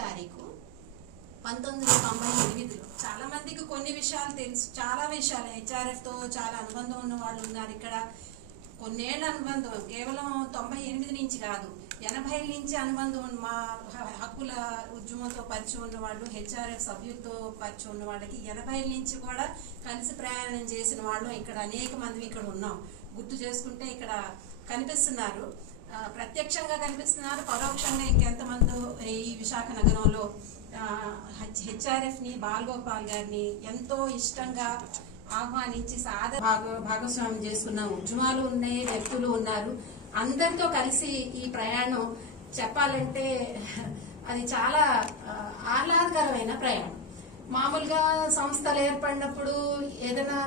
తారీఖు 1998లో చాలా మందికి కొన్ని విషయాలు తెలుసు. చాలా విషయాలు హెచ్ఆర్ఎఫ్ తో చాలా అనుబంధం ఉన్న వాళ్ళు ఉన్నారు. ఇక్కడ కొన్నేళ్ల అనుబంధం, కేవలం 98 నుంచి కాదు, 80 నుంచి అనుబంధం. మా హక్కుల ఉద్యమంతో పరిచయం ఉన్న వాళ్ళు, హెచ్ఆర్ఎఫ్ సభ్యులతో పరిచయం ఉన్న వాళ్ళకి 80 నుంచి కూడా కలిసి ప్రయాణం చేసిన వాళ్ళు ఇక్కడ అనేక మంది ఇక్కడ ఉన్నాం. గుర్తు చేసుకుంటే ఇక్కడ కనిపిస్తున్నారు, ప్రత్యక్షంగా కనిపిస్తున్నారు, పరోక్షంగా ఇంకెంతమంది ఈ విశాఖ నగరంలో హెచ్ఆర్ఎఫ్ ని, బాలగోపాల్ గారిని ఎంతో ఇష్టంగా ఆహ్వానించి భాగస్వామ్యం చేసుకున్న ఉద్యమాలు ఉన్నాయి, వ్యక్తులు ఉన్నారు. అందరితో కలిసి ఈ ప్రయాణం చెప్పాలంటే అది చాలా ఆహ్లాదకరమైన ప్రయాణం. మామూలుగా సంస్థలు ఏర్పడినప్పుడు ఏదైనా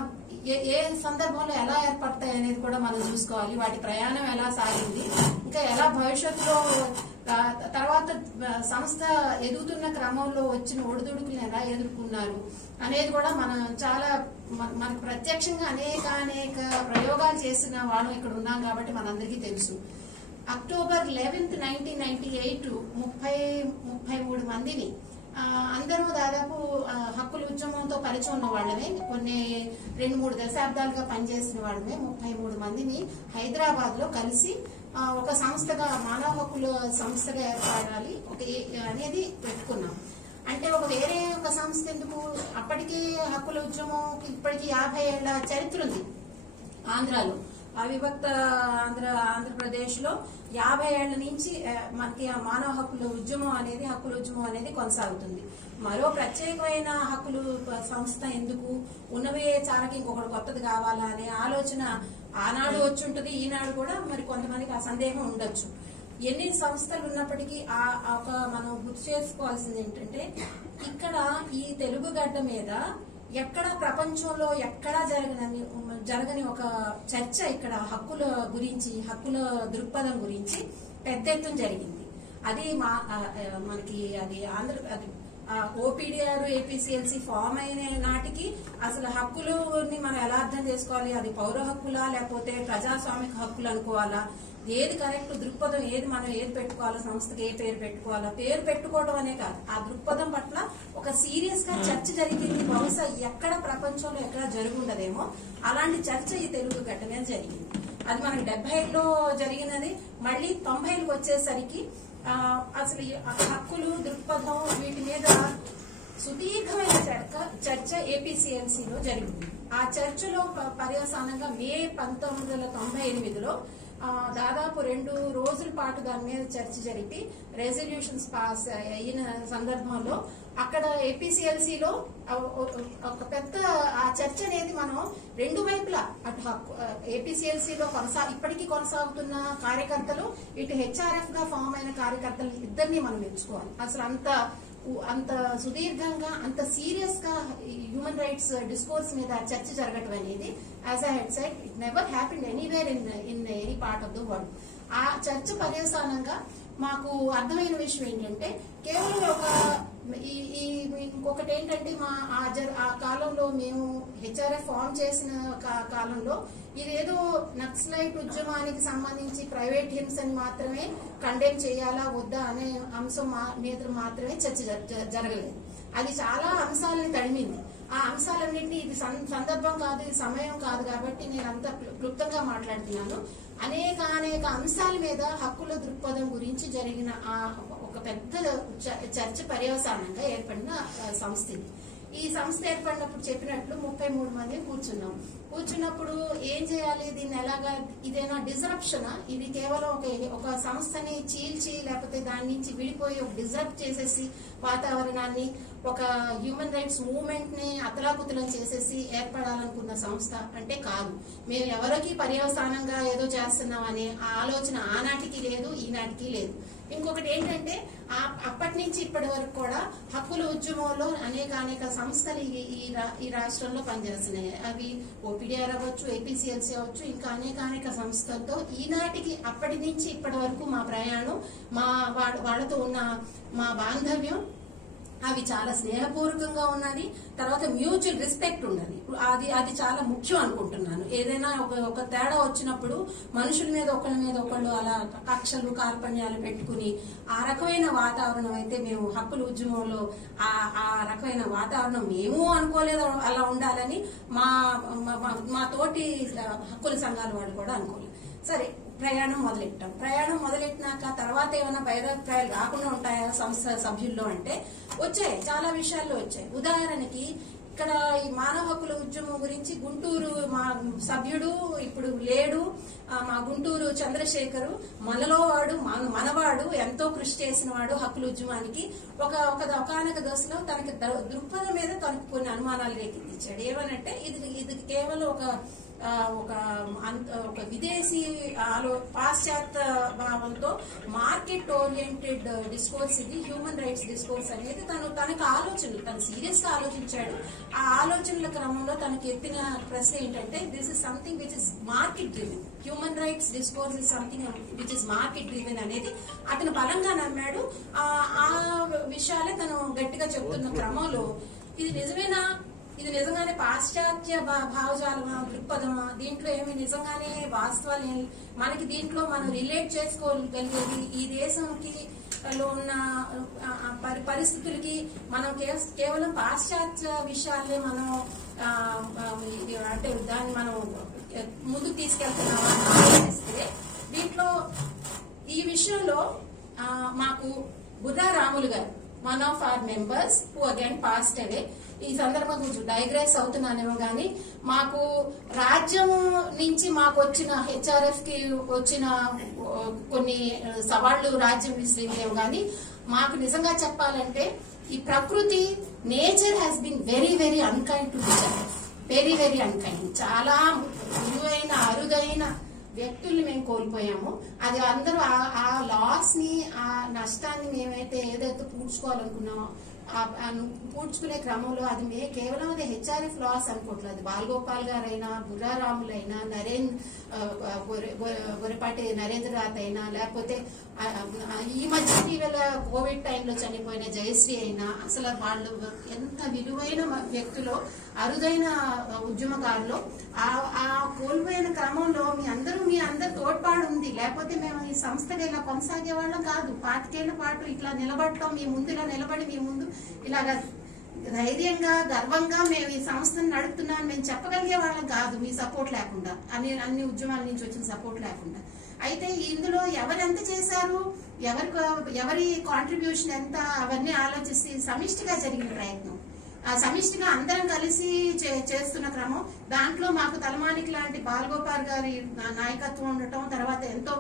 ఏ సందర్భంలో ఎలా ఏర్పడతాయి అనేది కూడా మనం చూసుకోవాలి. వాటి ప్రయాణం ఎలా సాగింది, ఇంకా ఎలా భవిష్యత్తులో తర్వాత సంస్థ ఎదుగుతున్న క్రమంలో వచ్చిన ఒడిదుడుకులను ఎలా ఎదుర్కొన్నారు అనేది కూడా మనం చాలా మనకు ప్రత్యక్షంగా అనేక ప్రయోగాలు చేసిన వాళ్ళు ఇక్కడ ఉన్నాం కాబట్టి మనందరికీ తెలుసు. అక్టోబర్ 11, 1998 33 మందిని, అందరూ దాదాపు హక్కుల ఉద్యమంతో పరిచయం ఉన్న వాళ్ళమే, కొన్ని 2-3 దశాబ్దాలుగా పనిచేసిన వాళ్ళమే 33 మందిని హైదరాబాద్ లో కలిసి ఒక సంస్థగా, మానవ హక్కుల సంస్థగా ఏర్పడాలి అనేది పెట్టుకున్నాం. అంటే వేరే ఒక సంస్థ ఎందుకు? అప్పటికి హక్కుల ఉద్యమం ఇప్పటికి 50 ఏళ్ల చరిత్ర ఉంది ఆంధ్రాలో. అవిభక్త ఆంధ్రప్రదేశ్ లో 50 ఏళ్ల నుంచి మనకి మానవ హక్కుల ఉద్యమం అనేది కొనసాగుతుంది. మరో ప్రత్యేకమైన హక్కులు సంస్థ ఎందుకు? ఉన్నవే చాలకి ఇంకొకటి కొత్తది కావాలా అనే ఆలోచన ఆనాడు వచ్చి ఉంటుంది, ఈనాడు కూడా మరి కొంతమందికి ఆ సందేహం ఉండొచ్చు. ఎన్ని సంస్థలు ఉన్నప్పటికీ మనం గుర్తు చేసుకోవాల్సింది ఏంటంటే, ఇక్కడ ఈ తెలుగు గడ్డ మీద ఎక్కడ ప్రపంచంలో ఎక్కడా జరగని ఒక చర్చ ఇక్కడ హక్కుల గురించి, హక్కుల దృక్పథం గురించి పెద్ద ఎత్తున జరిగింది. అది మనకి అది ఓపీడీఆర్ ఏపీసీఎల్సీ ఫామ్ అయిన నాటికి అసలు హక్కులని మనం ఎలా అర్థం చేసుకోవాలి, అది పౌర హక్కులా లేకపోతే ప్రజాస్వామిక హక్కులు అనుకోవాలా, ఏది కరెక్ట్ దృక్పథం, మనం ఏది పెట్టుకోవాలా, సంస్థకి ఏ పేరు పెట్టుకోవాలా, పేరు పెట్టుకోవడం అనే కాదు, ఆ దృక్పథం పట్ల ఒక సీరియస్ గా చర్చ జరిగింది. బహుశా ఎక్కడ ప్రపంచంలో ఎక్కడ జరుగుండదేమో అలాంటి చర్చ ఈ తెలుగు గడ్డ మీద జరిగింది. అది మనకి 70లో జరిగినది. మళ్ళీ 90లకు వచ్చేసరికి అసలు హక్కులు దృక్పథం వీటి మీద సుదీర్ఘమైన చర్చ ఏపీసీఎల్సీలో జరిగింది. ఆ చర్చలో పర్యవసానంగా మే 1998లో దాదాపు 2 రోజుల పాటు దాని మీద చర్చ జరిపి రెజల్యూషన్స్ పాస్ అయిన సందర్భంలో అక్కడ ఏపీసీఎల్సీలో ఒక పెద్ద ఆ చర్చ అనేది మనం రెండు వైపులా, అటు ఏపీసీఎల్సీలో ఇప్పటికీ కొనసాగుతున్న కార్యకర్తలు, ఇటు హెచ్ఆర్ఎఫ్ గా ఫామ్ అయిన కార్యకర్తలు ఇద్దరిని మనం మెచ్చుకోవాలి. అసలు అంత సుదీర్ఘంగా, అంత సీరియస్ గా హ్యూమన్ రైట్స్ డిస్కోర్స్ మీద చర్చ జరగటం అనేది, as I head said, it never happened anywhere in any part of the world. ఆ చర్చ పర్యవసానంగా మాకు అర్థమైన విషయం ఏంటంటే, కేవలం ఇంకొకటి ఏంటంటే, ఆ కాలంలో మేము హెచ్ఆర్ఎఫ్ ఫామ్ చేసిన కాలంలో ఇదేదో నక్సలైట్ ఉద్యమానికి సంబంధించి ప్రైవేట్ హింసని మాత్రమే కండెమ్ చేయాలా వద్దా అనే అంశం మీద మాత్రమే చర్చ జరగలేదు. అది చాలా అంశాలని తడిమింది. ఆ అంశాలన్నింటినీ ఇది సందర్భం కాదు, ఇది సమయం కాదు కాబట్టి నేను అంత క్లుప్తంగా మాట్లాడుతున్నాను. అనేక అంశాల మీద హక్కుల దృక్పథం గురించి జరిగిన ఒక పెద్ద చర్చ పర్యవసానంగా ఏర్పడిన సంస్థ ఇది. ఈ సంస్థ ఏర్పడినప్పుడు చెప్పినట్లు 33 మంది కూర్చున్నప్పుడు ఏం చేయాలి, దీన్ని ఎలాగా, ఇదేనా డిజరప్షనా, ఇది కేవలం ఒక సంస్థని చీల్చి లేకపోతే దాని నుంచి విడిపోయి ఒక డిజరప్ట్ చేసేసి వాతావరణాన్ని, ఒక హ్యూమన్ రైట్స్ మూవ్మెంట్ ని అతలాకుతలం చేసేసి ఏర్పడాలనుకున్న సంస్థ అంటే కాదు. మేము ఎవరికి పర్యవసానంగా ఏదో చేస్తున్నాం అనే ఆలోచన ఆనాటికి లేదు, ఈనాటికి లేదు. ఇంకొకటి ఏంటంటే, అప్పటి నుంచి ఇప్పటి వరకు కూడా హక్కుల ఉద్యమంలో అనేక సంస్థలు ఈ రాష్ట్రంలో పనిచేస్తున్నాయి. అవి ఓపీడీఆర్ అవ్వచ్చు, ఏపీసీఎల్సీ అవ్వచ్చు, ఇంకా అనేక సంస్థలతో ఈనాటికి అప్పటి నుంచి ఇప్పటి వరకు మా ప్రయాణం, వాళ్ళతో ఉన్న మా బాంధవ్యం అవి చాలా స్నేహపూర్వకంగా ఉన్నది. తర్వాత మ్యూచువల్ రెస్పెక్ట్ ఉన్నది. అది చాలా ముఖ్యం అనుకుంటున్నాను. ఏదైనా ఒక తేడా వచ్చినప్పుడు మనుషుల మీద ఒకళ్ళు అలా కక్షలు కార్పణ్యాలు పెట్టుకుని ఆ రకమైన వాతావరణం అయితే మేము హక్కుల ఉద్యమంలో ఆ రకమైన వాతావరణం మేము అనుకోలేదు అలా ఉండాలని మా తోటి హక్కుల సంఘాల వాళ్ళు కూడా అనుకోలేదు. సరే, ప్రయాణం మొదలెట్టినాక తర్వాత ఏమైనా భైరప్రాయాలు రాకుండా ఉంటాయా సంస్థ సభ్యుల్లో అంటే వచ్చాయి, చాలా విషయాల్లో వచ్చాయి. ఉదాహరణకి ఇక్కడ ఈ మానవ హక్కుల ఉద్యమం గురించి గుంటూరు మా సభ్యుడు ఇప్పుడు లేడు, మా గుంటూరు చంద్రశేఖరు మనవాడు ఎంతో కృషి చేసిన వాడు హక్కుల ఉద్యమానికి. ఒకనొక దశలో తనకి దృక్పథం మీద తనకు కొన్ని అనుమానాలు రేకెత్తించాడు. ఏమనంటే ఇది కేవలం ఒక విదేశీ పాశ్చాత్య భావంతో మార్కెట్ ఓరియంటెడ్ డిస్కోర్స్, ఇది హ్యూమన్ రైట్స్ డిస్కోర్స్ అనేది తను సీరియస్ గా ఆలోచించాడు. ఆ ఆలోచనల క్రమంలో తనకి ఎత్తిన ప్రశ్న ఏంటంటే this is something which is market driven, human rights discourse is something which is market driven అనేది అతను బలంగా నమ్మాడు. ఆ విషయాలే తను గట్టిగా చెప్తున్న క్రమంలో ఇది నిజమేనా, ఇది నిజంగానే పాశ్చాత్య భావజాలమా, దృక్పథమా, దీంట్లో ఏమి నిజంగానే వాస్తవాలు మనకి దీంట్లో మనం రిలేట్ చేసుకోగలిగేది ఈ దేశంకి లో ఉన్న పరిస్థితులకి మనం కేవలం పాశ్చాత్య విషయాలే మనం అంటే దాన్ని మనం ముందుకు తీసుకెళ్తున్నామా ఆలోచిస్తే దీంట్లో ఈ విషయంలో మాకు బుర్రా రాములు గారు, one of our members who again passed away, ఈ సందర్భంగా కొంచెం డైగ్రెస్ అవుతున్నానేమో గానీ మాకు రాజ్యం నుంచి మాకు వచ్చిన హెచ్ఆర్ఎఫ్ కి వచ్చిన కొన్ని సవాళ్లు రాజ్యం విసిరేమో గానీ మాకు నిజంగా చెప్పాలంటే ఈ ప్రకృతి nature has been very very unkind to HRF, very very unkind. చాలా విలువైన అరుదైన వ్యక్తుల్ని మేము కోల్పోయాము. అది అందరూ ఆ లాస్ ని, ఆ నష్టాన్ని మేమైతే ఏదైతే పూడ్చుకోవాలనుకున్నామో పూడ్చుకునే క్రమంలో అది కేవలం అది హెచ్ఆర్ఎఫ్ లాస్ అనుకోవట్లేదు. బాలగోపాల్ గారైనా, బుర్రారాములైనా, గొరపాటి నరేంద్రనాథ్ అయినా, లేకపోతే ఈ మధ్య ఇటీవల కోవిడ్ టైంలో చనిపోయిన జయశ్రీ అయినా, అసలు వాళ్ళు ఎంత విలువైన వ్యక్తులో, అరుదైన ఉద్యమకారులు. ఆ కోల్పోయిన క్రమంలో మీ అందరు తోడ్పాటు ఉంది, లేకపోతే మేము ఈ సంస్థగా ఇలా కొనసాగే వాళ్ళం కాదు. 25 ఏళ్ల పాటు ఇట్లా నిలబడటం, మీ ముందు ఇలా నిలబడి మీ ముందు ఇలాగా ధైర్యంగా గర్వంగా మేము ఈ సంస్థను నడుపుతున్నామని మేము చెప్పగలిగే వాళ్ళం కాదు మీ సపోర్ట్ లేకుండా, అన్ని ఉద్యమాల నుంచి వచ్చిన సపోర్ట్ లేకుండా. అయితే ఇందులో ఎవరెంత చేశారు, ఎవరి కాంట్రిబ్యూషన్ ఎంత, అవన్నీ ఆలోచిస్తే సమిష్టిగా జరిగిన ప్రయత్నం, సమిష్టిగా అందరం కలిసి చేస్తున్న క్రమం. దాంట్లో మాకు తలమానికి లాంటి బాలగోపాల్ గారి నాయకత్వం ఉండటం, తర్వాత ఎంతో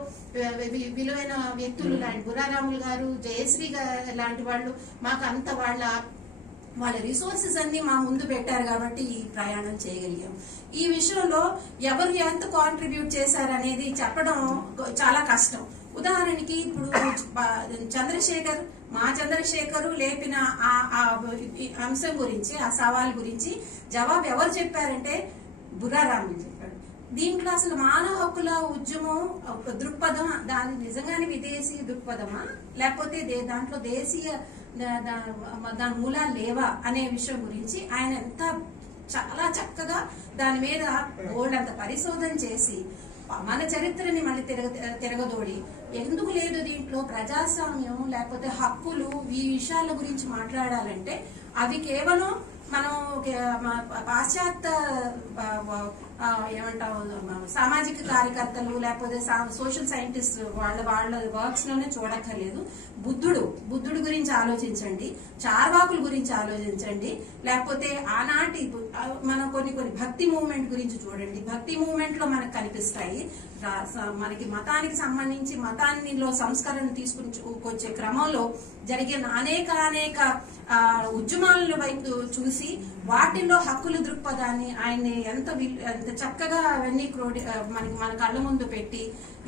విలువైన వ్యక్తులు లాంటి బుర్రారాములు గారు, జయశ్రీ లాంటి వాళ్ళు మాకు అంత వాళ్ళ రిసోర్సెస్ అన్ని మా ముందు పెట్టారు కాబట్టి ఈ ప్రయాణం చేయగలిగాం. ఈ విషయంలో ఎవరు ఎంత కాంట్రిబ్యూట్ చేశారనేది చెప్పడం చాలా కష్టం. ఉదాహరణకి ఇప్పుడు చంద్రశేఖర్ లేపిన ఆ అంశం గురించి, ఆ సవాల్ గురించి జవాబు ఎవరు చెప్పారంటే బుర్రారాములు చెప్పాడు. దీంట్లో అసలు మానవ హక్కుల ఉద్యమం దృక్పథం దాని నిజంగానే విదేశీ దృక్పథమా, లేకపోతే దాంట్లో దేశీయ దాని మూలాలు లేవా అనే విషయం గురించి ఆయన చాలా చక్కగా దాని మీద బోల్డంత పరిశోధన చేసి మన చరిత్రని మళ్ళీ తిరగదోడి ఎందుకు లేదు దీంట్లో ప్రజాస్వామ్యం లేకపోతే హక్కులు ఈ విషయాల గురించి మాట్లాడాలంటే అవి కేవలం మనం పాశ్చాత్య ఏమంటాం సామాజిక కార్యకర్తలు లేకపోతే సోషల్ సైంటిస్ట్ వాళ్ళ వర్క్స్ లోనే చూడక్కర్లేదు. బుద్ధుడు గురించి ఆలోచించండి, చార్వాకుల గురించి ఆలోచించండి, లేకపోతే ఆనాటి మనం కొన్ని భక్తి మూవ్మెంట్ గురించి చూడండి. భక్తి మూవ్మెంట్ లో మనకు కనిపిస్తాయి. మనకి మతానికి సంబంధించి మతాన్నిలో సంస్కరణ తీసుకొచ్చే క్రమంలో జరిగిన అనేక ఉద్యమాల వైపు చూసి వాటిల్లో హక్కుల దృక్పథాన్ని ఆయన ఎంత చక్కగా అవన్నీ మన కళ్ళ ముందు పెట్టి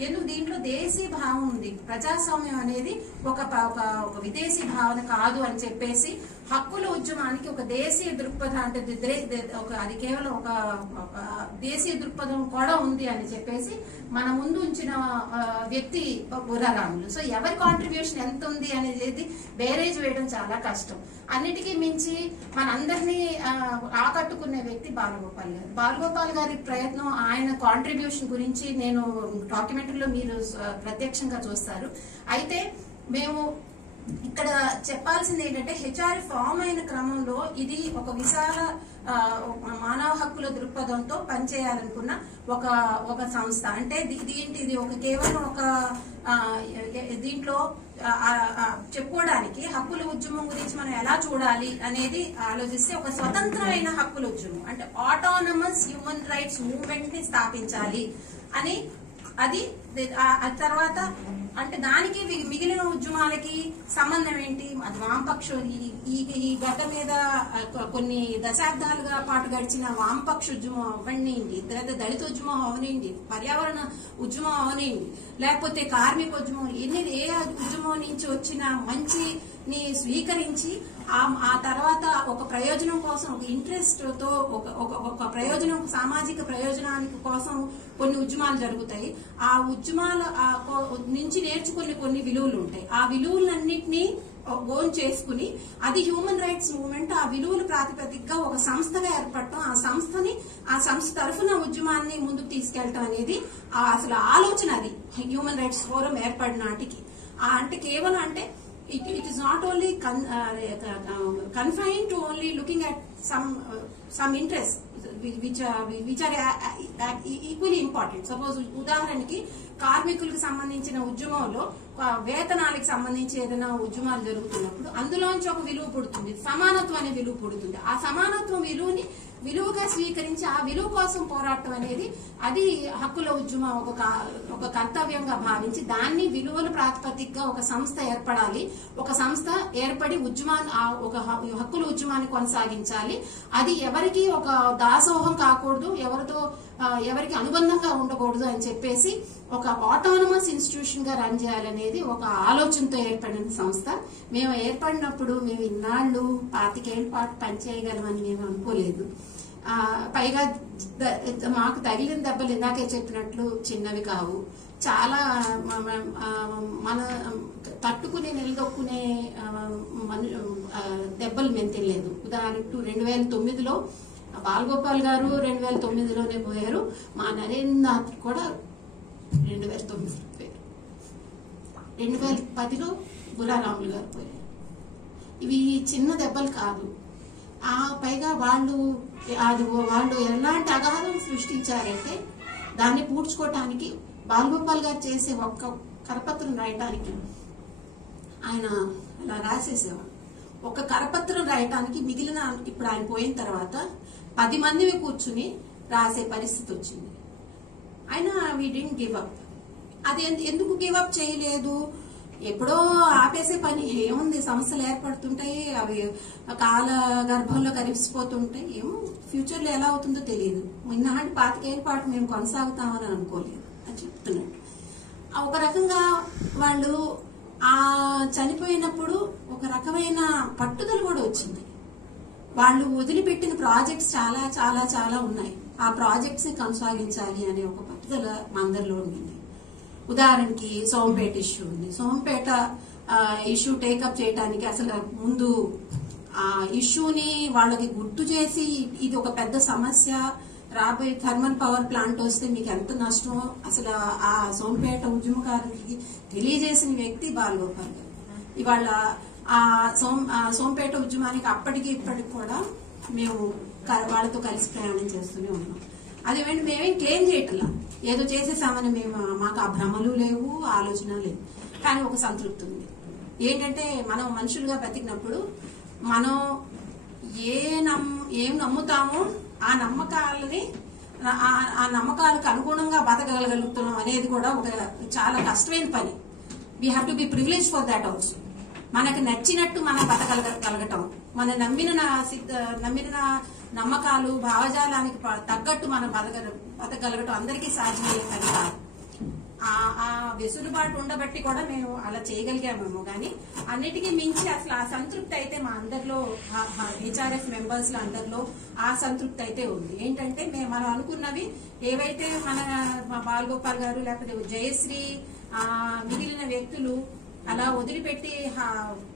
ఎందుకు దీంట్లో దేశీ భావం ఉంది. ప్రజాస్వామ్యం అనేది ఒక విదేశీ భావన కాదు అని చెప్పేసి హక్కుల ఉద్యమానికి ఒక దేశీయ దృక్పథం అంటే అది కేవలం ఒక దేశీయ దృక్పథం కూడా ఉంది అని చెప్పేసి మన ముందు ఉంచిన వ్యక్తి బుర్రా రాములు. సో ఎవరి కాంట్రిబ్యూషన్ ఎంత ఉంది అనేది బేరేజ్ వేయడం చాలా కష్టం. అన్నిటికీ మించి మనందరినీ ఆకట్టుకునే వ్యక్తి బాలగోపాల్ గారు. బాలగోపాల్ గారి ప్రయత్నం, ఆయన కాంట్రిబ్యూషన్ గురించి నేను డాక్యుమెంటరీలో మీరు ప్రత్యక్షంగా చూస్తారు. అయితే మేము ఇక్కడ చెప్పాల్సింది ఏంటంటే హెచ్ఆర్ ఫామ్ అయిన క్రమంలో ఇది ఒక విశాల మానవ హక్కుల దృక్పథంతో పనిచేయాలనుకున్న ఒక సంస్థ. అంటే ఇది ఒక కేవలం ఒక దీంట్లో చెప్పుకోవడానికి హక్కుల ఉద్యమం గురించి మనం ఎలా చూడాలి అనేది ఆలోచిస్తే ఒక స్వతంత్రమైన హక్కుల ఉద్యమం అంటే ఆటోనమస్ హ్యూమన్ రైట్స్ మూవ్మెంట్ ని స్థాపించాలి అని అది తర్వాత అంటే దానికి మిగిలిన ఉద్యమాలకి సంబంధం ఏంటి? అది వామపక్ష ఈ గడ్డ మీద కొన్ని దశాబ్దాలుగా పాటు గడిచిన వామపక్ష ఉద్యమం అవనండి, తర్వాత దళిత ఉద్యమం అవనండి, పర్యావరణ ఉద్యమం అవనండి, లేకపోతే కార్మిక ఉద్యమం, ఏ ఉద్యమం నుంచి వచ్చిన మంచిని స్వీకరించి ఆ తర్వాత ఒక ప్రయోజనం కోసం ఒక ఇంట్రెస్ట్ తో ఒక ప్రయోజనం సామాజిక ప్రయోజనానికి కోసం కొన్ని ఉద్యమాలు జరుగుతాయి. ఆ ఉద్యమాల నుంచి నేర్చుకునే కొన్ని విలువలు ఉంటాయి. ఆ విలువలన్నింటినీ ఓన్ చేసుకుని అది హ్యూమన్ రైట్స్ మూవ్మెంట్, ఆ విలువల ప్రాతిపదికగా ఒక సంస్థగా ఏర్పడటం, ఆ సంస్థ తరఫున ఉద్యమాన్ని ముందుకు తీసుకెళ్లటం అనేది అసలు ఆలోచన. అది హ్యూమన్ రైట్స్ ఫోరం ఏర్పడిన నాటికి అంటే కేవలం అంటే it is not only confined to only looking at some interests which are equally important. Suppose ఉదాహరణకి కార్మికులకు సంబంధించిన ఉద్యమంలో వేతనాలకు సంబంధించి ఏదైనా ఉద్యమాలు జరుగుతున్నప్పుడు అందులోంచి ఒక విలువ పుడుతుంది, సమానత్వం అనే విలువ పుడుతుంది. ఆ సమానత్వం విలువగా స్వీకరించి ఆ విలువ కోసం పోరాటం అనేది అది హక్కుల ఉద్యమం ఒక కర్తవ్యంగా భావించి దాన్ని విలువల ప్రాతిపదికగా ఒక సంస్థ ఏర్పడాలి. ఒక సంస్థ ఏర్పడి ఒక హక్కుల ఉద్యమాన్ని కొనసాగించాలి. అది ఎవరికి ఒక దాసోహం కాకూడదు, ఎవరికి అనుబంధంగా ఉండకూడదు అని చెప్పేసి ఒక ఆటోనమస్ ఇన్స్టిట్యూషన్ గా రన్ చేయాలనేది ఒక ఆలోచనతో ఏర్పడిన సంస్థ. మేము ఏర్పడినప్పుడు మేము ఇన్నాళ్లు 25 ఏళ్ల పాటు పనిచేయగలమని మేము అనుకోలేదు. పైగా మాకు తగిలిన దెబ్బలు ఇందాకే చెప్పినట్లు చిన్నవి కావు, చాలా మన తట్టుకునే నిలదొక్కునే దెబ్బలు మేము తెలియదు. ఉదాహరణకు 2009లో బాలగోపాల్ గారు 2009లోనే పోయారు. మా నరేంద్రనాథ్ కూడా 2009 పోయారు. 2010లో బుర్రా రాములు గారు పోయారు. ఇవి చిన్న దెబ్బలు కాదు. పైగా వాళ్ళు ఎలాంటి అగాధం సృష్టించారంటే దాన్ని పూడ్చుకోవటానికి బాలగోపాల్ గారు చేసే ఒక్క కరపత్రం రాయటానికి ఆయన అలా రాసేసేవాడు. ఒక కరపత్రం రాయటానికి మిగిలిన ఇప్పుడు ఆయన పోయిన తర్వాత 10 మందివి కూర్చుని రాసే పరిస్థితి వచ్చింది. అయినా వీ డిడ్ంట్ గివ్ అప్. అది ఎందుకు గివ్ అప్ చేయలేదు? ఎప్పుడో ఆపేసే పని ఏముంది? సంస్థలు ఏర్పడుతుంటాయి, అవి కాల గర్భంలో కరిగిపోతుంటాయి. ఏమో ఫ్యూచర్ లో ఎలా అవుతుందో తెలియదు. ఇన్నాటి 25 ఏళ్ల పాటు మేము కొనసాగుతామని అనుకోలేదు అని చెప్తున్నట్టు. ఒక రకంగా వాళ్ళు చనిపోయినప్పుడు ఒక రకమైన పట్టుదల కూడా వచ్చింది. వాళ్ళు వదిలిపెట్టిన ప్రాజెక్ట్స్ చాలా చాలా చాలా ఉన్నాయి. ఆ ప్రాజెక్ట్స్ ని కొనసాగించాలి అనే ఒక పట్టుదల మా అందరిలో ఉండింది. ఉదాహరణకి సోంపేట ఇష్యూ ఉంది. సోంపేట ఇష్యూ టేకప్ చేయడానికి అసలు ముందు ఆ ఇష్యూని వాళ్ళకి గుర్తు చేసి ఇది ఒక పెద్ద సమస్య, రాబోయే థర్మల్ పవర్ ప్లాంట్ వస్తే మీకు ఎంత నష్టమో అసలు ఆ సోంపేట ఉద్యమకారులకి తెలియజేసిన వ్యక్తి బాలగోపాల్ గారు. ఇవాళ ఆ సోంపేట ఉద్యమానికి అప్పటికి ఇప్పటికి కూడా మేము వాళ్ళతో కలిసి ప్రయాణం చేస్తూనే ఉన్నాం. అదేంటి మేమేం క్లెయిమ్ చేయట్లా, ఏదో చేసేసామని మాకు ఆ భ్రమలు లేవు, ఆలోచన లేవు. కానీ ఒక సంతృప్తి ఉంది. ఏంటంటే మనం మనుషులుగా బ్రతికినప్పుడు మనం ఏం నమ్ముతామో ఆ నమ్మకాలకు అనుగుణంగా బతకగలుగుతున్నాం అనేది కూడా ఒక చాలా కష్టమైన పని. We have to be privilege for that also. మనకు నచ్చినట్టు మనం బతకగలగటం, మన నమ్మిన నమ్మకాలు భావజాలానికి తగ్గట్టు మనం బతకగలగటం అందరికీ సాధ్యమయ్యే పని కాదు. ఆ వెసులుబాటు ఉండబట్టి కూడా మేము అలా చేయగలిగామేమో కానీ అన్నిటికీ మించి అసలు ఆ సంతృప్తి అయితే మా అందరిలో హెచ్ఆర్ఎఫ్ మెంబర్స్ లో అందరిలో ఆ సంతృప్తి అయితే ఉంది. ఏంటంటే మనం అనుకున్నవి ఏవైతే మా బాలగోపాల్ గారు లేకపోతే జయశ్రీ మిగిలిన వ్యక్తులు అలా వదిలిపెట్టి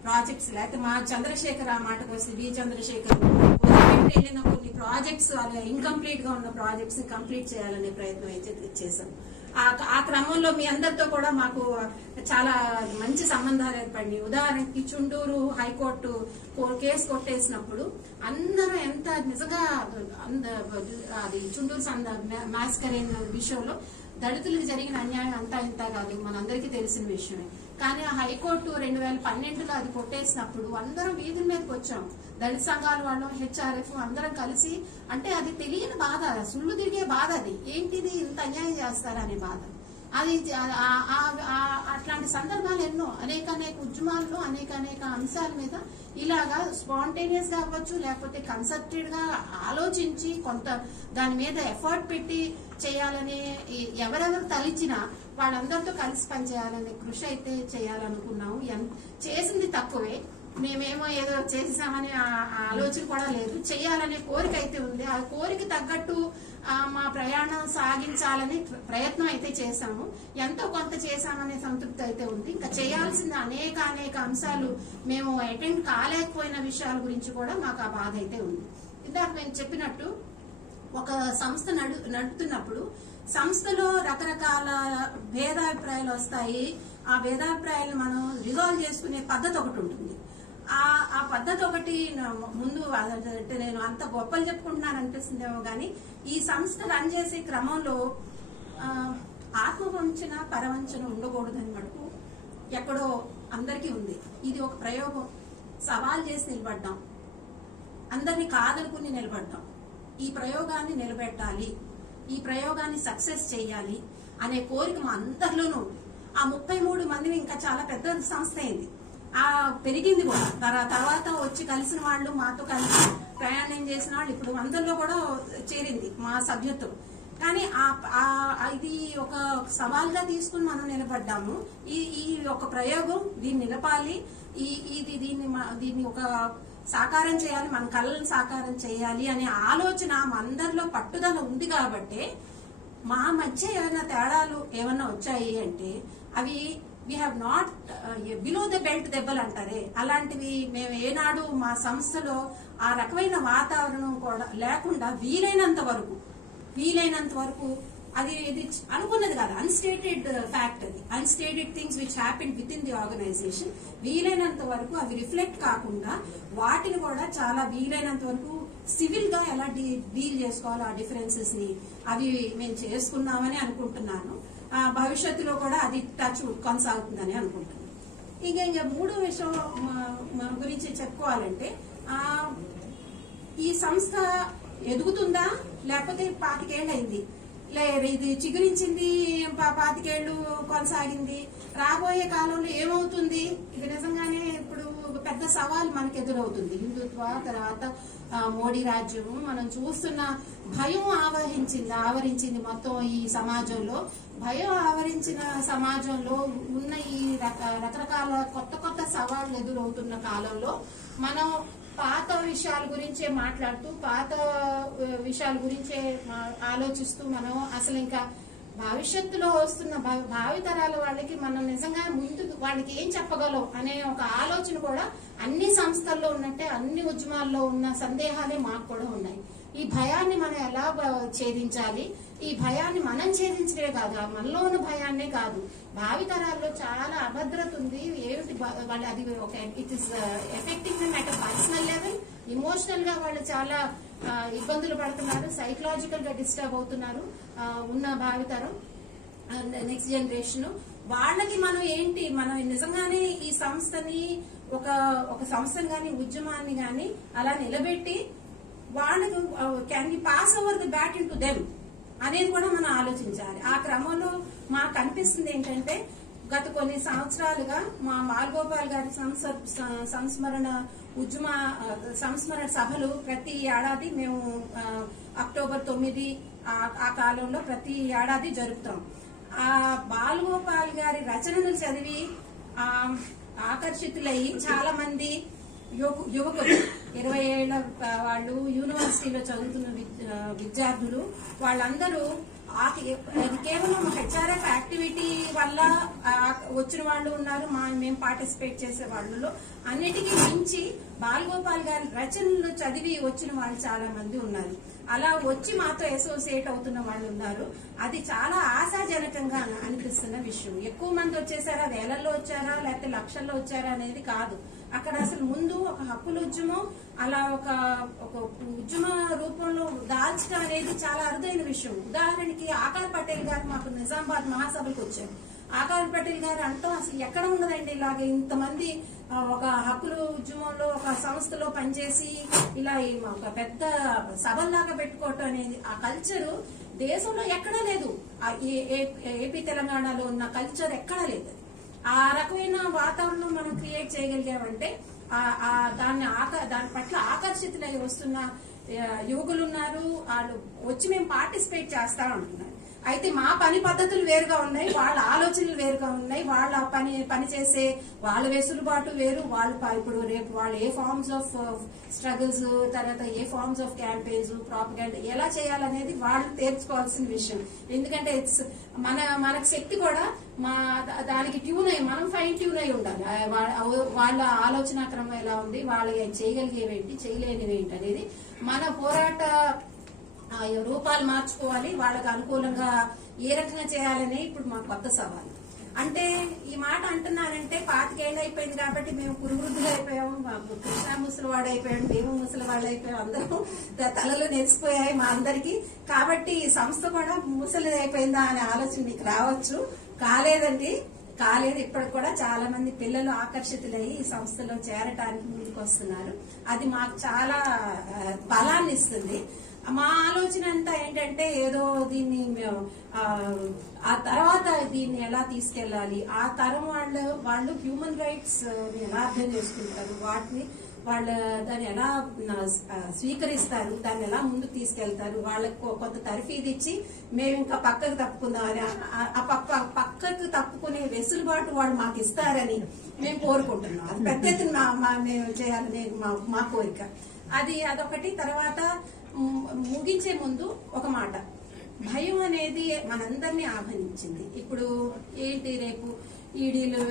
ప్రాజెక్ట్స్, లేకపోతే మా చంద్రశేఖర్, ఆ మాటకు వస్తే బి చంద్రశేఖర్ వదిలిపెట్టి వెళ్ళిన కొన్ని ప్రాజెక్ట్స్, అలా ఇన్కంప్లీట్ గా ఉన్న ప్రాజెక్ట్స్ కంప్లీట్ చేయాలనే ప్రయత్నం అయితే చేశాం. ఆ క్రమంలో మీ అందరితో కూడా మాకు చాలా మంచి సంబంధాలు ఏర్పడినాయి. ఉదాహరణకి చుండూరు హైకోర్టు కేసు కొట్టేసినప్పుడు అందరూ ఎంత నిజంగా అది చుండూరు మాస్కర్ విషయంలో దళితులకు జరిగిన అన్యాయం అంతా ఇంత కాదు, మనందరికీ తెలిసిన విషయమే. కానీ ఆ హైకోర్టు 2012లో అది కొట్టేసినప్పుడు అందరం వీధుల మీదకి వచ్చాం. దళిత సంఘాల వాళ్ళు, హెచ్ఆర్ఎఫ్ అందరం కలిసి. అంటే అది తెలియని బాధ, సుళ్ళు తిరిగే బాధ. అది ఏంటిది, ఇంత అన్యాయం చేస్తారనే బాధ. అది అట్లాంటి సందర్భాలు ఎన్నో, అనేక ఉద్యమాల్లో అనేక అంశాల మీద ఇలాగా స్పాంటేనియస్ గా అవ్వచ్చు, లేకపోతే కన్సర్టెడ్ గా ఆలోచించి కొంత దాని మీద ఎఫర్ట్ పెట్టి చేయాలని ఎవరెవరు తలిచినా వాళ్ళందరితో కలిసి పనిచేయాలనే కృషి అయితే చేయాలనుకున్నాము. చేసింది తక్కువే, మేమేమో ఏదో చేసేసామని ఆలోచన కూడా లేదు. చేయాలనే కోరిక అయితే ఉంది. ఆ కోరిక తగ్గట్టు మా ప్రయాణం సాగించాలని ప్రయత్నం అయితే చేశాము. ఎంతో కొంత చేశామనే సంతృప్తి అయితే ఉంది. ఇంకా చేయాల్సిన అనేక అంశాలు మేము అటెండ్ కాలేకపోయిన విషయాల గురించి కూడా మాకు ఆ బాధ అయితే ఉంది. ఇందాక నేను చెప్పినట్టు ఒక సంస్థ నడుపుతున్నప్పుడు సంస్థలో రకరకాల భేదాభిప్రాయాలు వస్తాయి. ఆ భేదాభిప్రాయాలను మనం రిజాల్వ్ చేసుకునే పద్ధతి ఒకటి ఉంటుంది. ఆ పద్ధతి ఒకటి ముందు అంటే నేను అంత గొప్పలు చెప్పుకుంటున్నాను అనిపిస్తుందేమో కానీ ఈ సంస్థ రన్ చేసే క్రమంలో ఆత్మవంచన పరవంచన ఉండకూడదని మటుకు ఎక్కడో అందరికీ ఉంది. ఇది ఒక ప్రయోగం, సవాల్ చేసి నిలబడ్డాం, అందరినీ కాదనుకుని నిలబడ్డాం. ఈ ప్రయోగాన్ని నిలబెట్టాలి, ఈ ప్రయోగాన్ని సక్సెస్ చేయాలి అనే కోరిక మా అందరిలోనూ ఉంది. ఆ 33 మందిని ఇంకా చాలా పెద్ద సంస్థ అయింది, పెరిగింది కూడా. తర్వాత వచ్చి కలిసిన వాళ్ళు, మాతో కలిసి ప్రయాణం చేసిన వాళ్ళు ఇప్పుడు అందరిలో కూడా చేరింది మా సభ్యత్వం. కానీ ఇది ఒక సవాల్గా తీసుకుని మనం నిలబడ్డాము. ఈ ఒక ప్రయోగం, దీన్ని నిలపాలి, దీన్ని ఒక సాకారం చేయాలి, మన కళలను సాకారం చేయాలి అనే ఆలోచన మా అందరిలో పట్టుదల ఉంది. కాబట్టి మా మధ్య ఏమైనా తేడాలు ఏమన్నా వచ్చాయి అంటే అవి we have not below the belt దెబ్బలు అంటారే, అలాంటివి మేము ఏనాడు మా సంస్థలో ఆ రకమైన వాతావరణం కూడా లేకుండా వీలైనంత వరకు అది ఇది అనుకున్నది కాదు, అన్స్టేటెడ్ ఫ్యాక్ట్. అది unstated things which happen within the organisation. వీలైనంత వరకు అవి రిఫ్లెక్ట్ కాకుండా వాటిని కూడా చాలా వీలైనంత వరకు సివిల్ గా ఎలా డీల్ చేసుకోవాలో ఆ డిఫరెన్సెస్ ని అవి మేము చేసుకున్నామని అనుకుంటున్నాను. భవిష్యత్తులో కూడా అది టచ్ కొనసాగుతుందని అనుకుంటున్నాను. ఇంకా మూడో విషయం గురించి చెప్పుకోవాలంటే ఈ సంస్థ ఎదుగుతుందా లేకపోతే 25 ఏళ్ళు అయింది, ఇది చిగురించింది 25 ఏళ్ళు కొనసాగింది, రాబోయే కాలంలో ఏమవుతుంది, ఇది నిజంగానే ఇప్పుడు పెద్ద సవాల్ మనకు ఎదురవుతుంది. హిందుత్వ తర్వాత మోడీ రాజ్యం మనం చూస్తున్న భయం ఆవరించింది మొత్తం ఈ సమాజంలో. భయం ఆవరించిన సమాజంలో ఉన్న ఈ రకరకాల కొత్త సవాళ్లు ఎదురవుతున్న కాలంలో మనం పాత విషయాల గురించే మాట్లాడుతూ, పాత విషయాల గురించే ఆలోచిస్తూ మనం అసలు ఇంకా భవిష్యత్తులో వస్తున్న భావితరాల వాళ్ళకి మనం నిజంగా ముందు వాళ్ళకి ఏం చెప్పగలం అనే ఒక ఆలోచన కూడా అన్ని సంస్థల్లో ఉన్నట్టే అన్ని ఉద్యమాల్లో ఉన్న సందేహాలే మాకు కూడా ఉన్నాయి. ఈ భయాన్ని మనం ఎలా ఛేదించాలి, ఈ భయాన్ని మనం ఛేదించడమే కాదు, మనలో ఉన్న భయాన్నే కాదు, భావితరాల్లో చాలా అభద్రత ఉంది. ఏమిటి వాళ్ళు, అది ఒక it is effecting them at personal level. Emotional గా వాళ్ళు చాలా ఇబ్బందులు పడుతున్నారు, సైకలాజికల్ గా డిస్టర్బ్ అవుతున్నారు ఉన్న భావితరం, నెక్స్ట్ జనరేషన్ వాళ్ళకి. మనం నిజంగానే ఈ సంస్థని ఒక సంస్థను గాని ఉద్యమాన్ని గాని అలా నిలబెట్టి వాళ్ళకి can we pass over the bat into them అనేది కూడా మనం ఆలోచించాలి. ఆ క్రమంలో మాకు అనిపిస్తుంది ఏంటంటే గత కొన్ని సంవత్సరాలుగా మా బాలగోపాల్ గారి సంస్మరణ సభలు ప్రతి ఏడాది మేము అక్టోబర్ 9 ఆ కాలంలో ప్రతి ఏడాది జరుపుతాం. ఆ బాలగోపాల్ గారి రచనలు చదివి ఆకర్షితులయ్యి చాలా మంది యువకులు 20 ఏళ్ల వాళ్ళు యూనివర్సిటీలో చదువుతున్న విద్యార్థులు వాళ్ళందరూ కేవలం హెచ్ఆర్ఎఫ్ యాక్టివిటీ వల్ల వచ్చిన వాళ్ళు ఉన్నారు, మేము పార్టిసిపేట్ చేసే వాళ్ళలో అన్నిటికీ మించి బాలగోపాల్ గారి రచనలు చదివి వచ్చిన వాళ్ళు చాలా మంది ఉన్నారు. అలా వచ్చి మాతో అసోసియేట్ అవుతున్న వాళ్ళు ఉన్నారు. అది చాలా ఆశాజనకంగా అనిపిస్తున్న విషయం. ఎక్కువ మంది వచ్చేసారా, వేలల్లో వచ్చారా లేకపోతే లక్షల్లో వచ్చారా అనేది కాదు. అక్కడ అసలు ముందు ఒక హక్కుల ఉద్యమం అలా ఒక ఉద్యమ రూపంలో దాల్చడం అనేది చాలా అరుదైన విషయం. ఉదాహరణకి ఆకార్ పటేల్ గారు మాకు నిజామాబాద్ మహాసభకు వచ్చారు. ఆకార్ పటేల్ గారు అంటాం అసలు ఎక్కడ ఉన్నదండి ఇలాగ ఇంతమంది ఒక హక్కుల ఉద్యమంలో ఒక సంస్థలో పనిచేసి ఇలా ఒక పెద్ద సభల్లాగా పెట్టుకోవటం అనేది ఆ కల్చరు దేశంలో ఎక్కడా లేదు. ఏపీ తెలంగాణలో ఉన్న కల్చర్ ఎక్కడా లేదు. ఆ రకమైన వాతావరణం మనం క్రియేట్ చేయగలిగామంటే దాని పట్ల ఆకర్షితులై వస్తున్న యువకులు ఉన్నారు. వాళ్ళు వచ్చి మేము పార్టిసిపేట్ చేస్తా ఉంటున్నారు. అయితే మా పని పద్ధతులు వేరుగా ఉన్నాయి, వాళ్ళ ఆలోచనలు వేరుగా ఉన్నాయి, వాళ్ళ పని చేసే వాళ్ళ వెసులుబాటు వేరు. వాళ్ళు ఇప్పుడు రేపు వాళ్ళు ఏ ఫార్మ్స్ ఆఫ్ స్ట్రగుల్స్ తర్వాత ఏ ఫార్మ్స్ ఆఫ్ క్యాంపెయిన్స్ ప్రాపగండా ఎలా చేయాలనేది వాళ్ళు తేల్చుకోవాల్సిన విషయం. ఎందుకంటే మనకు శక్తి కూడా దానికి ట్యూన్ అయ్యి మనం ఫైన్ ట్యూన్ అయి ఉండాలి. వాళ్ళ ఆలోచన క్రమం ఎలా ఉంది, వాళ్ళు చేయగలిగేవేంటి చేయలేనివేంటి అనేది మన పోరాట రూపాలు మార్చుకోవాలి. వాళ్ళకు అనుకూలంగా ఏ రకంగా చేయాలని ఇప్పుడు మా కొత్త సవాల్. అంటే ఈ మాట అంటున్నానంటే 25 ఏళ్ళు అయిపోయింది కాబట్టి మేము పురుగురుద్దులు అయిపోయాము, కృష్ణా ముసలివాడు అయిపోయాడు, మేము ముసలివాళ్ళు అయిపోయాం, అందరం తలలు నెరిసిపోయాయి మా అందరికి. కాబట్టి ఈ సంస్థ కూడా ముసలి అయిపోయిందా అనే ఆలోచన మీకు రావచ్చు. కాలేదండి, కాలేదు. ఇప్పటికి కూడా చాలా మంది పిల్లలు ఆకర్షితులయ్యి ఈ సంస్థలో చేరటానికి ముందుకు వస్తున్నారు. అది మాకు చాలా బలాన్ని ఇస్తుంది. మా ఆలోచన అంతా ఏంటంటే ఏదో దీన్ని ఆ తర్వాత దీన్ని ఎలా తీసుకెళ్లాలి, ఆ తరం వాళ్ళు హ్యూమన్ రైట్స్ ఎలా అర్థం చేసుకుంటారు, దాన్ని ఎలా స్వీకరిస్తారు, దాన్ని ఎలా ముందుకు తీసుకెళ్తారు, వాళ్ళకు కొంత తర్ఫీదు ఇచ్చి మేము ఇంకా పక్కకు తప్పుకుందామని ఆ పక్కకు తప్పుకునే వెసులుబాటు వాళ్ళు మాకు ఇస్తారని మేము కోరుకుంటున్నాం. అది పెద్ద ఎత్తున మేము చేయాలని మా కోరిక. అదొకటి. తర్వాత ముగించే ముందు ఒక మాట, భయం అనేది మనందరినీ ఆహ్వానించింది. ఇప్పుడు ఏంటి, రేపు ఈడీలు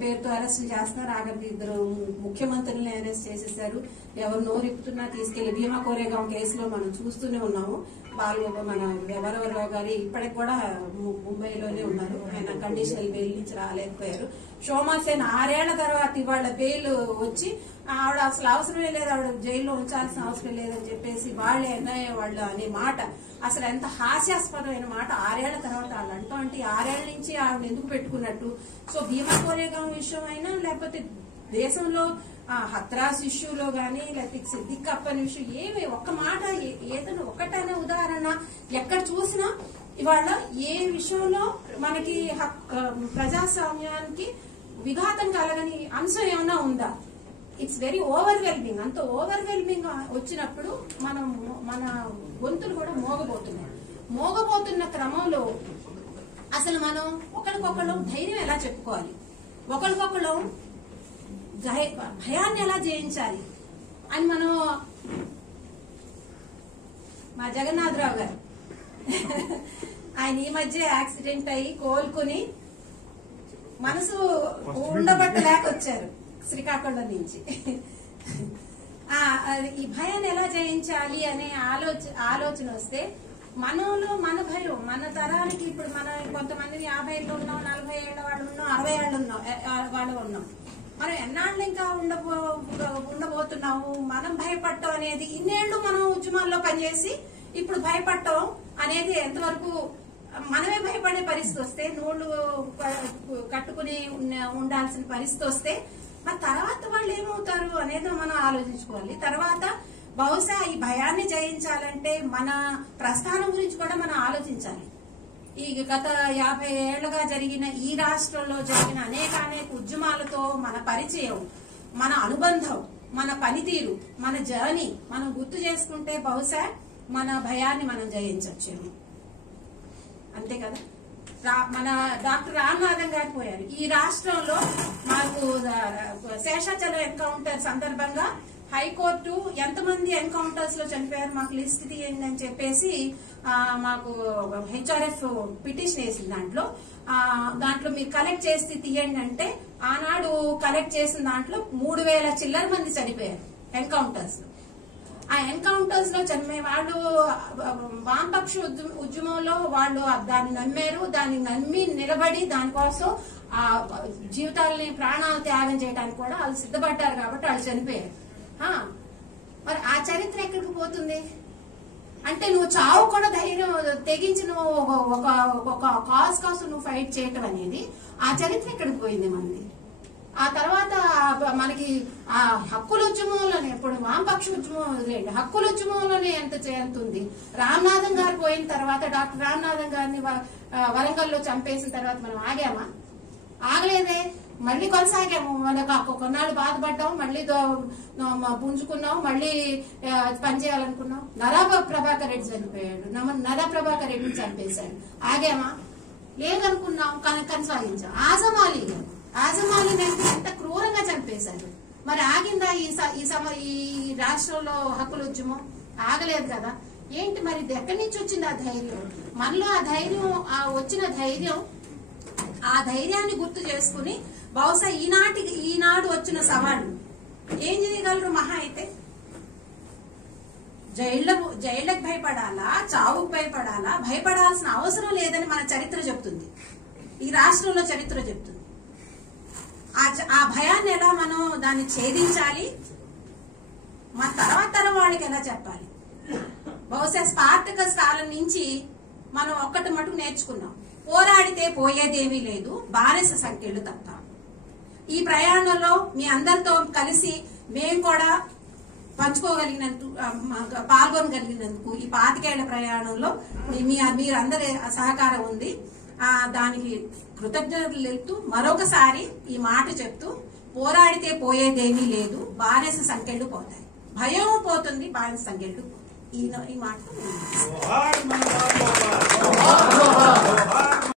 పేరుతో అరెస్టులు చేస్తున్నారు. ఆఖరికి 2 ముఖ్యమంత్రులను అరెస్ట్ చేసేసారు. ఎవరు నోరిప్పుతున్నా తీసుకెళ్లి భీమా కోరేగాం కేసులో మనం చూస్తూనే ఉన్నాము. మన ఎవరెవరో గారి ఇప్పటికి కూడా ముంబైలోనే ఉన్నారు. ఆయన కండిషనల్ బెయిల్ నుంచి రాలేకపోయారు. షోమాసేన్ 6 ఏళ్ల తర్వాత ఇవాళ బెయిల్ వచ్చి ఆవిడ అసలు అవసరమే లేదు, ఆవిడ జైల్లో ఉంచాల్సిన అవసరం లేదని చెప్పేసి వాళ్ళే వాళ్ళు అనే మాట అసలు ఎంత హాస్యాస్పదమైన మాట. 6 ఏళ్ల తర్వాత వాళ్ళు అంటూ అంటే 6 ఏళ్ల నుంచి ఆవిడ ఎందుకు పెట్టుకున్నట్టు. సో భీమా కోరేగాం విషయం అయినా లేకపోతే దేశంలో హత్రాస్ ఇష్యూలో గానీ లేకపోతే సిద్దిక్ అప్పని విషయం ఏమి ఒక్క మాట ఏదైనా ఒకటైనా ఉదాహరణ ఎక్కడ చూసినా ఇవాళ ఏ విషయంలో మనకి ప్రజాస్వామ్యానికి విఘాతం కలగని అంశం ఏమైనా ఉందా? It's very overwhelming. అంత ఓవర్వెల్మింగ్ వచ్చినప్పుడు మన గొంతులు కూడా మోగబోతున్న క్రమంలో అసలు మనం ఒకరికొకరు ధైర్యం ఎలా చెప్పుకోవాలి, ఒకరికొకరు భయాన్ని ఎలా జయించాలి అని మనం మా జగన్నాథరావు గారు ఆయన ఈ మధ్య యాక్సిడెంట్ అయ్యి కోలుకుని మనసు ఉండబట్టలేక వచ్చారు శ్రీకాకుళం నుంచి. ఈ భయాన్ని ఎలా జయించాలి అనే ఆలోచన వస్తే మనలో మన భయం మన తరానికి ఇప్పుడు మనం కొంతమంది 50 ఏళ్ళు ఉన్నాం, 40 ఏళ్ల వాళ్ళు ఉన్నాం, 60 ఏళ్ళు వాళ్ళు ఉన్నాం. మనం ఎన్నాళ్ళు ఇంకా ఉండబోతున్నాము. మనం భయపడటం అనేది ఇన్నేళ్లు మనం ఉద్యమాల్లో పనిచేసి ఇప్పుడు భయపడటం అనేది ఎంతవరకు మనమే భయపడే పరిస్థితి వస్తే, నోళ్లు కట్టుకుని ఉండాల్సిన పరిస్థితి వస్తే మరి తర్వాత వాళ్ళు ఏమవుతారు అనేది మనం ఆలోచించుకోవాలి. తర్వాత బహుశా ఈ భయాన్ని జయించాలంటే మన ప్రస్థానం గురించి కూడా మనం ఆలోచించాలి. ఈ గత 50 ఏళ్లుగా జరిగిన ఈ రాష్ట్రంలో జరిగిన అనేక ఉద్యమాలతో మన పరిచయం, మన అనుబంధం, మన పనితీరు, మన జర్నీ మనం గుర్తు చేసుకుంటే బహుశా మన భయాన్ని మనం జయించొచ్చేమో. అంతే కదా. మన డాక్టర్ రామనాథన్ గారు పోయారు. ఈ రాష్ట్రంలో మాకు శేషాచలం ఎన్కౌంటర్ సందర్భంగా హైకోర్టు ఎంతమంది ఎన్కౌంటర్స్ లో చనిపోయారు మాకు లిస్ట్ తీయండి అని చెప్పేసి మాకు హెచ్ఆర్ఎఫ్ పిటిషన్ వేసింది. దాంట్లో మీరు కలెక్ట్ చేసి తీయండి అంటే ఆనాడు కలెక్ట్ చేసిన దాంట్లో 3000 చిల్లర మంది చనిపోయారు ఎన్కౌంటర్స్ లో. ఆ ఎన్కౌంటర్స్ లో చనిపోయే వాళ్ళు వామపక్ష ఉద్యమంలో వాళ్ళు దాన్ని నమ్మారు. దాన్ని నమ్మి నిలబడి దానికోసం ఆ జీవితాలని ప్రాణాలు త్యాగం చేయడానికి కూడా వాళ్ళు సిద్ధపడ్డారు కాబట్టి వాళ్ళు చనిపోయారు. మరి ఆ చరిత్ర ఎక్కడికి పోతుంది అంటే నువ్వు చావు కూడా ధైర్యం తెగించి నువ్వు ఒక కాజ్ కోసం నువ్వు ఫైట్ చేయటం అనేది ఆ చరిత్ర ఎక్కడికి పోయింది మనది. ఆ తర్వాత మనకి ఆ హక్కుల ఉద్యమంలోనే ఇప్పుడు వామపక్ష ఉద్యమం వదిలేండి, హక్కుల ఉద్యమంలోనే ఎంత ఉంది. రామనాథన్ గారు పోయిన తర్వాత డాక్టర్ రామనాథన్ గారిని వరంగల్లో చంపేసిన తర్వాత మనం ఆగామా? ఆగలేదే, మళ్ళీ కొనసాగాము. మనకు కొన్నాళ్ళు బాధపడ్డాం, మళ్ళీ పుంజుకున్నాం, మళ్ళీ పనిచేయాలనుకున్నాం. నరా ప్రభాకర్ రెడ్డి చనిపోయాడు, నరా ప్రభాకర్ రెడ్డిని చంపేశాడు. ఆగామా? లేదనుకున్నాం, కొనసాగించాం. ఆజమాలిని ఎంత క్రూరంగా చంపేశారు. మరి ఆగిందా ఈ రాష్ట్రంలో హక్కుల ఉద్యమం? ఆగలేదు కదా. ఏంటి మరి ఎక్కడి నుంచి వచ్చింది ఆ ధైర్యం? మనలో ఆ ధైర్యం, వచ్చిన ధైర్యం, ఆ ధైర్యాన్ని గుర్తు చేసుకుని బహుశా ఈనాడు వచ్చిన సవాళ్లు ఏం చేయగలరు? మహా అయితే జైళ్లకు భయపడాలా, చావుకు భయపడాలా? భయపడాల్సిన అవసరం లేదని మన చరిత్ర చెప్తుంది, ఈ రాష్ట్రంలో చరిత్ర చెప్తుంది. ఆ భయాన్ని ఎలా మనం దాన్ని ఛేదించాలి, మన తర్వాత తరం వాళ్ళకి ఎలా చెప్పాలి? బహుశా స్పార్టకస్ కాలం నుంచి మనం ఒక్కటి మటుకు నేర్చుకున్నాం, పోరాడితే పోయేదేమీ లేదు, బానిస సంఖ్యలు తప్ప. ఈ ప్రయాణంలో మీ అందరితో కలిసి మేము కూడా పాల్గొనగలిగినందుకు ఈ 25 ఏళ్ల ప్రయాణంలో మీరందరి సహకారం ఉంది. దానికి కృతజ్ఞతలు తెలుపుతూ మరొకసారి ఈ మాట చెప్తూ, పోరాడితే పోయేదేమీ లేదు, బానిస సంఖ్యలు పోతాయి, భయం పోతుంది, బానిస సంఖ్యలు పోతాయి. ఈ మాట